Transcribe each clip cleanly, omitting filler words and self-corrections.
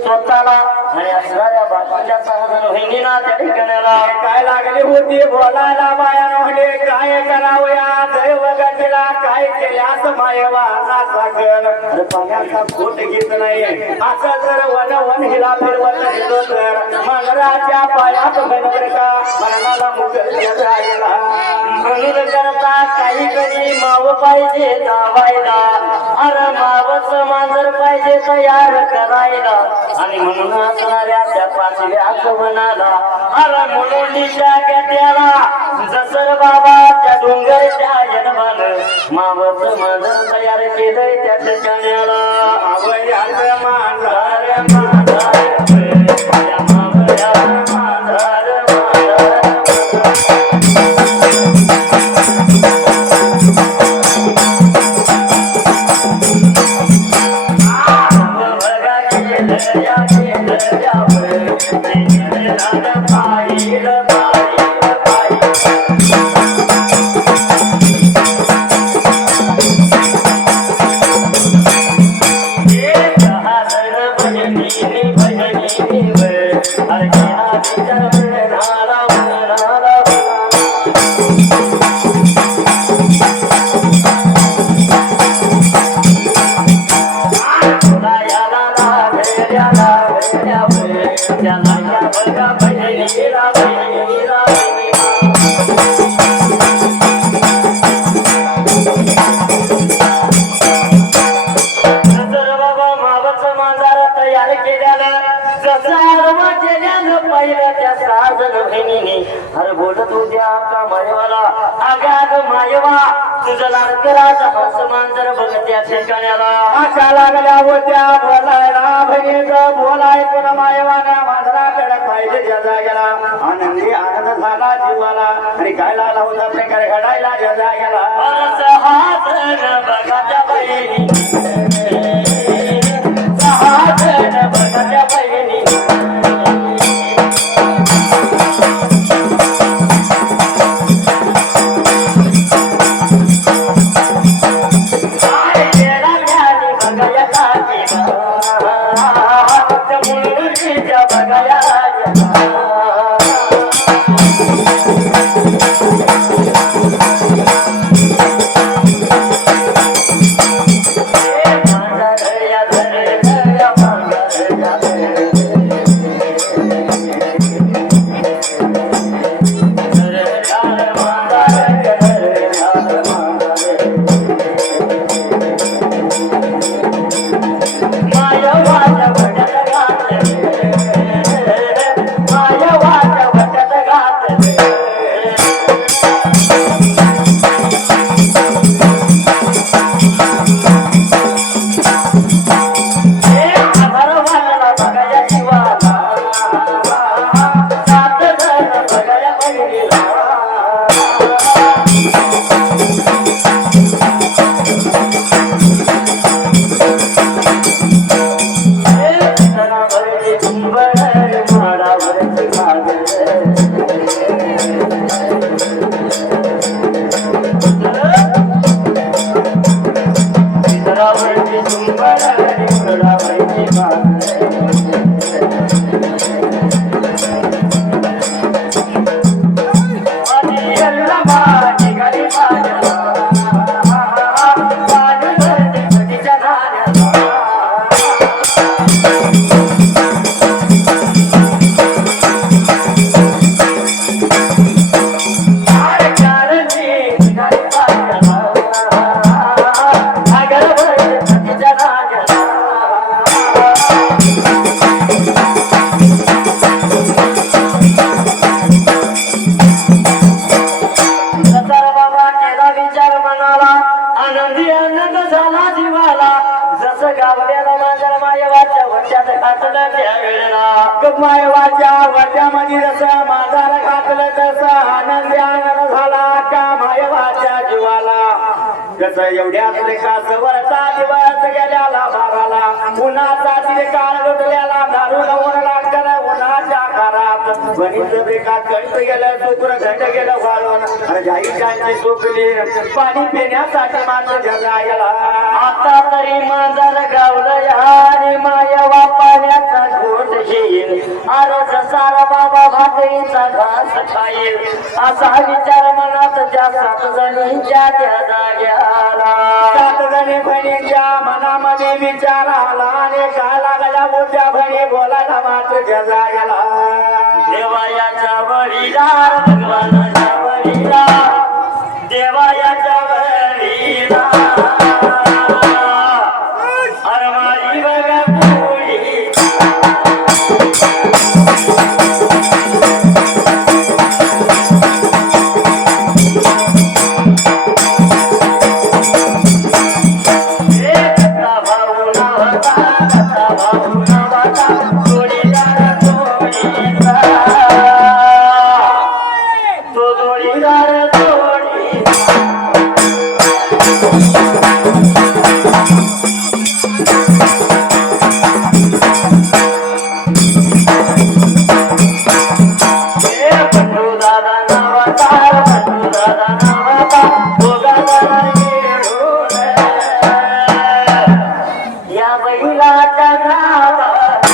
स्वतःला आणि असणाऱ्या बाकीच्या साधन वहिनीला त्या ठिकाणाला काय लागले होते बोलायला बाया म्हणले काय करावया दैवगतीला काय केल्यास मायवा नाचाकन पाण्याचा खोट घेत नाही असं जर वन वन हिला फिरवत गेलो तर मंगराच्या पायात बनवर का मरणाला मुगल राहिला म्हणून करता काही कधी माव पाहिजे धावायला अरे मावच मांजर पाहिजे तयार करायला आणि म्हणून असणाऱ्या त्या पाचव्या आगमनाला अरे मुलुंडीच्या गट्याला जसर बाबा त्या डोंगरच्या यनवान मावच मांजर तयार केलंय त्या ठिकाण्याला आवयाचं मांजर अरे बोलत होत्या का मायवाला आगाग मायवा तुझं लाडकराचा हंस मांजर बघ त्या ठिकाण्याला अशा लागल्या होत्या बोलायला बहिणीचं बोलाय तुला मायवाना मांजराकडे पाहिजे त्या जागेला आनंदी आनंद झाला जीवाला आणि काय लागला होता प्रकार घडायला त्या जागेला हात बघा त्या बहिणी हात बघा त्या बहिणी त्या वेळेला मायवाच्या वट्यामध्ये जसं मांजर घातलं तसं आनंदी आनंद झाला का मायवाच्या जीवाला. जसं एवढ्यात कासवरचा दिवस गेल्याला बाराला उन्हाचा काळ लुटल्याला दारू ओरला कर उन्हाच्या कारात गणित बेका कंट गेलं सुपर घट गेलं वाळून जाईची झोपली पाणी पिण्यासाठी मात्र जगायला. आता तरी मांजर गावलं यार मायवा पाण्याचा घोट घेईल आरस सारा बाबा भाकरीचा घास खाईल असा विचार मनात ज्या 7 जणींच्या त्या जाग्याला. 7 जणी बहिणींच्या मनामध्ये विचार आला आणि काय लागला मोठ्या बहिणी बोलायला मात्र जगायला. देवायाच्या वडीला भगवानाच्या वडीला देवायाच्या वडीला अरमाई बघा पोळी. या बैलाच्या नावात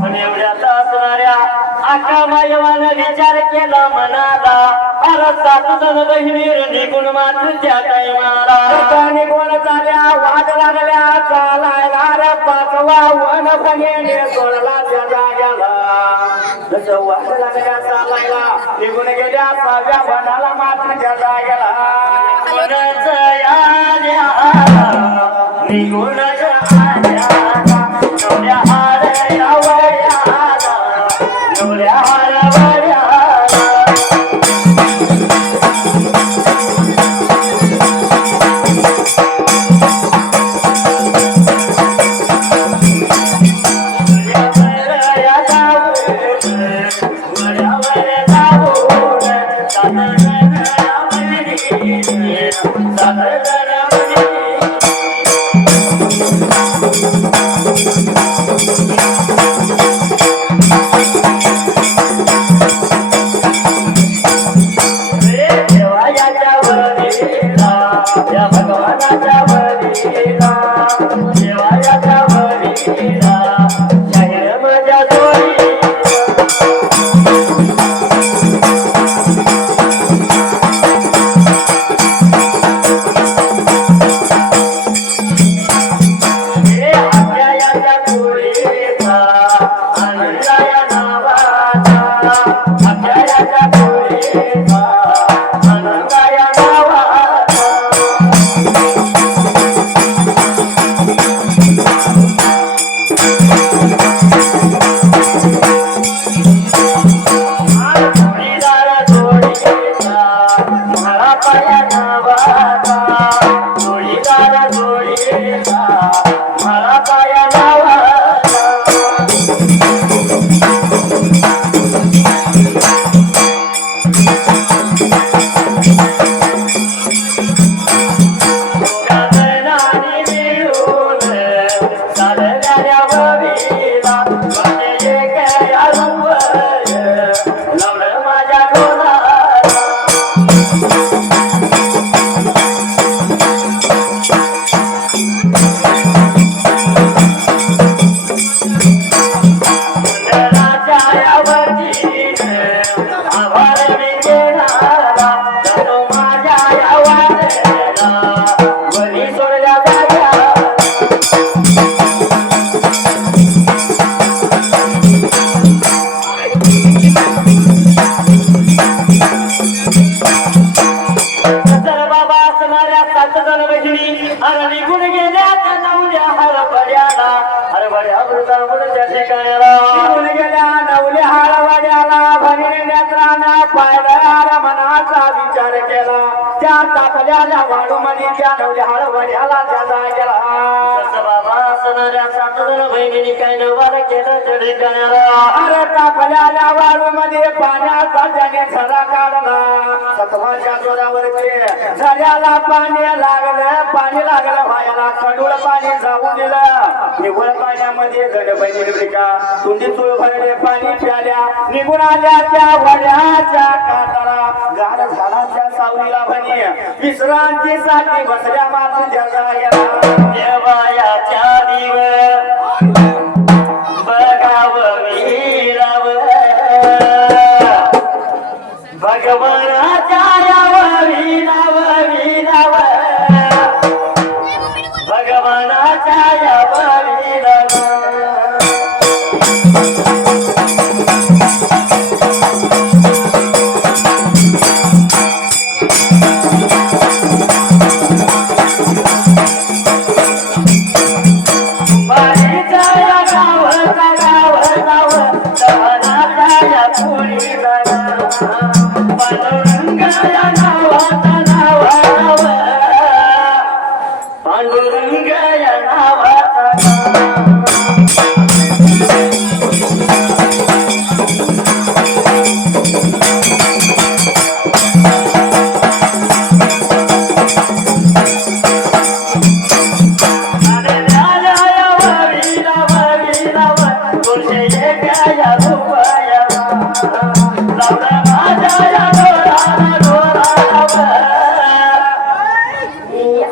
पण एवढ्यात असणाऱ्या आका मायवानं विचार केला मनाला अरे 7 जण बहिणीर निघून मात्र त्या टायमाला निघून झाल्या वाद लागल्या चालायला रे 5वा वन फणीने सोडला त्या जाग्याला जसं वाद लागल्या चालायला निघून गेल्या 6व्या वनाला मात्र त्या जाग्याला निघूनच आल्या निघूनच आल्या नवऱ्या हारया वड्याला नवऱ्या हार वड्याला भगवानाच्या वरीला देवाच्या वरीला जाहीर माझ्या जोडी वाळू मध्ये त्या नवल्या हळवड्याला त्याला गेला बाबा असणाऱ्या 7 जण बहिणीने काय नवाला केलं चढी करण्याला अरे टाकल्या वाळू मध्ये पाण्याचा त्याने झरा काढला 7व्याच्या जोरावरचे झऱ्याला पाणी लागलं व्हायला खडूळ पाणी जाऊ दिलं निव्वळ पाण्यामध्ये जण बहिणी का तुंडी चूळ भरले पाणी प्याल्या निघून आल्या त्या वड्याच्या काठाला गार झाडाच्या सावलीला बनी विश्रांतीसाठी बसल्या मात्र जगा गेला देवायाच्या दिव बघाव मीराव भगवानाच्या वीराव वीराव भगवानाच्या वीराव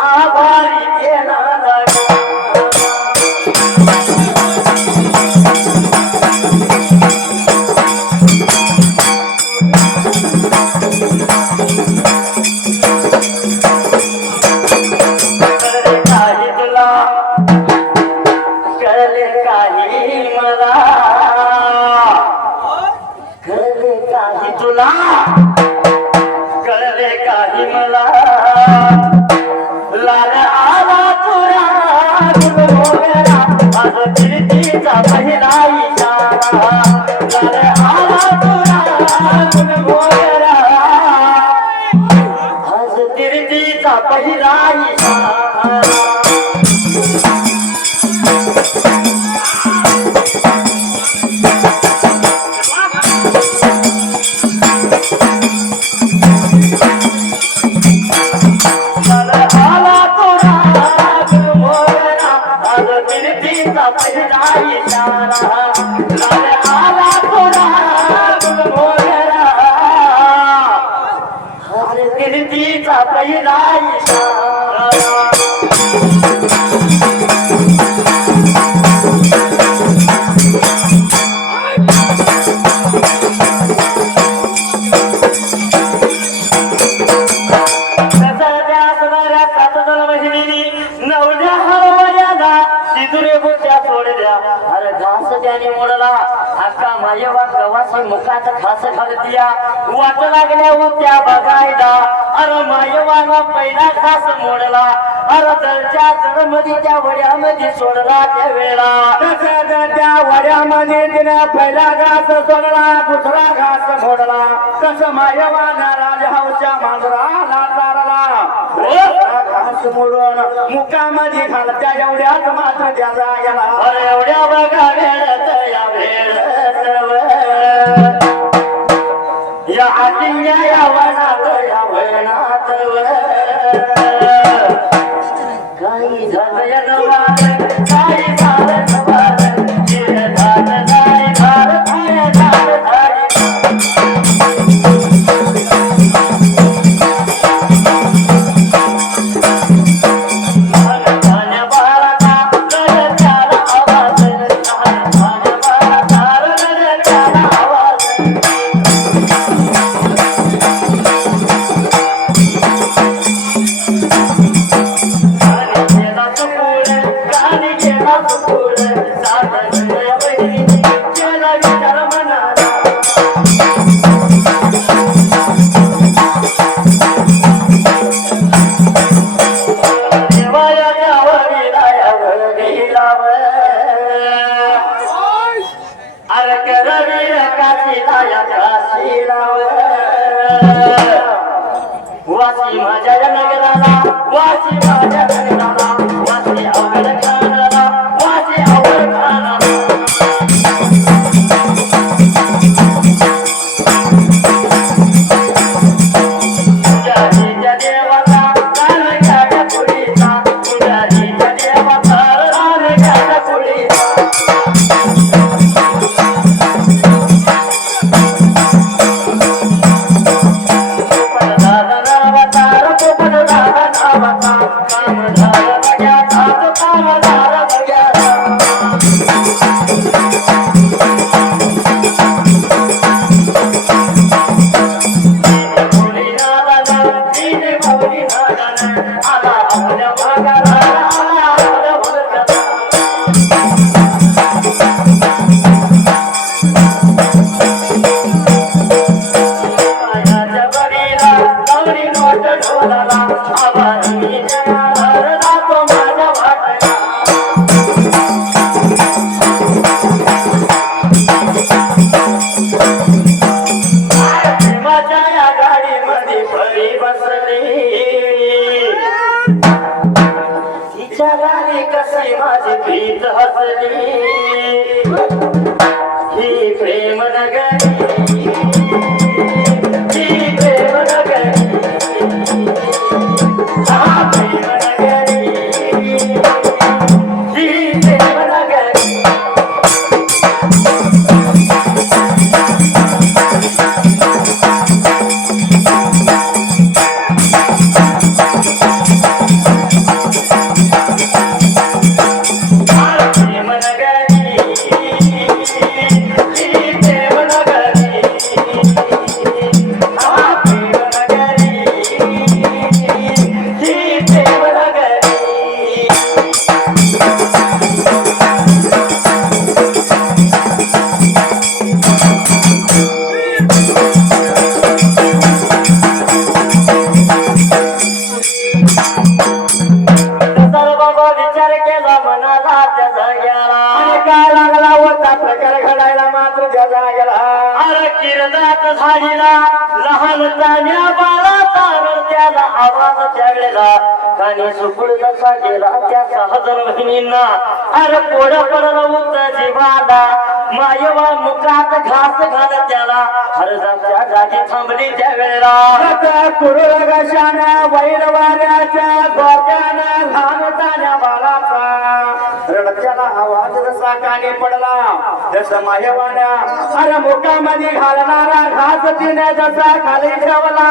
आभारी काही तुला कळले काही मला लाल आला तुरा गुलमोहरा आज कीर्तीचा पहिला इशारा लाल आला तुरा गुलमोहरा आज कीर्तीचा पहिला इशारा पहिला अरे घास त्याने मोडला अक्का मायवा गवासी मुखात घास घालतिया वाट लागल्या त्या बघायला अरे मायवाना पहिला घास मोडला अरे दरच्या जडमध्ये त्या वड्यामध्ये सोडला त्या वेळा त्या वड्यामध्ये तिने पहिला घास सोडला दुसरा घास मोडला कसं मायवाना राजहंसच्या मांजराला चारला घास मोडून मुखामध्ये घालत्या एवढ्याच मात्र त्याचा गेला अरे एवढ्या बघा वेळत या वेळत या आटिंग्या या वनात या वनात काही झालं या नवार काही झालं नवार झालं झाली झालं वासी माझ्या नगराला वासी माझ्या नगराला वासी अवघड खानाला वासी अवघड खानाला पुजारीच्या देवाचा कान घ्याच्या पुढीचा पुजारीच्या देवाचा कान घ्याच्या पुढीचा Come on, लहान तान्या बाळाचा रडत्याला आवाज त्यावेळेला कानी सुकुळ जसा गेला त्या 6 जण बहिणींना अरे पोड पडला उत जीवाला मायवा मुखात घास घाल त्याला हरजाच्या जागी थांबली त्यावेळेला कुरुळ गशाना वैरवाऱ्याच्या गोट्यानं लहान तान्या बाळाचा रडत्याला आवाज जसा कानी पडला जसं मायवाना अरे मुखामध्ये घालणारा घास तिने जसा खाली ठेवला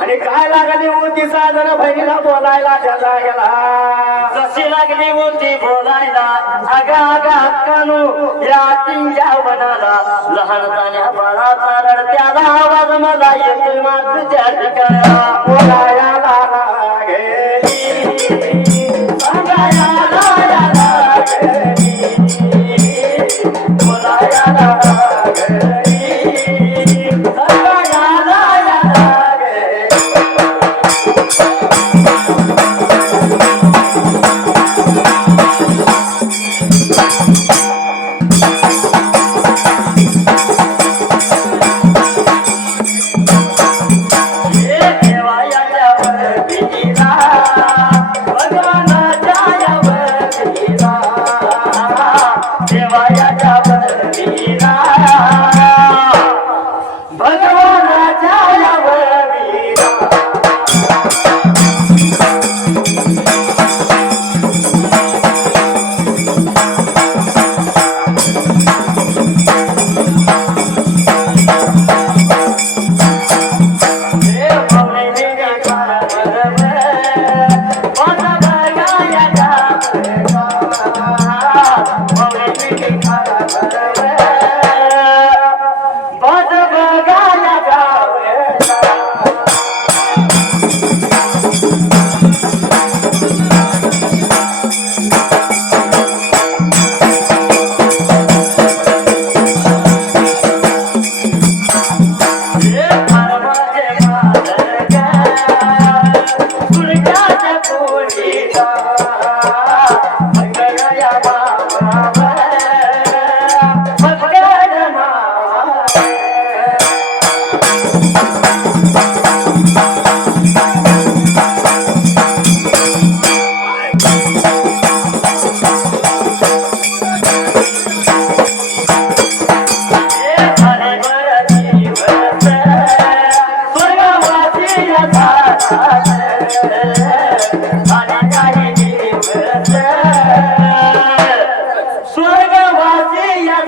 आणि काय लागली होती 6 जण बहिणीला बोलायला त्याला गेला जशी लागली होती बोलायला आगा आगा हक्कानो या तिंग्या वनाला लहान तान्या बाळाचा रडत्याला आवाज मला येतोय मात्र त्या ठिकाणा बोलायला गेली सांगायला स्वर्गवासी या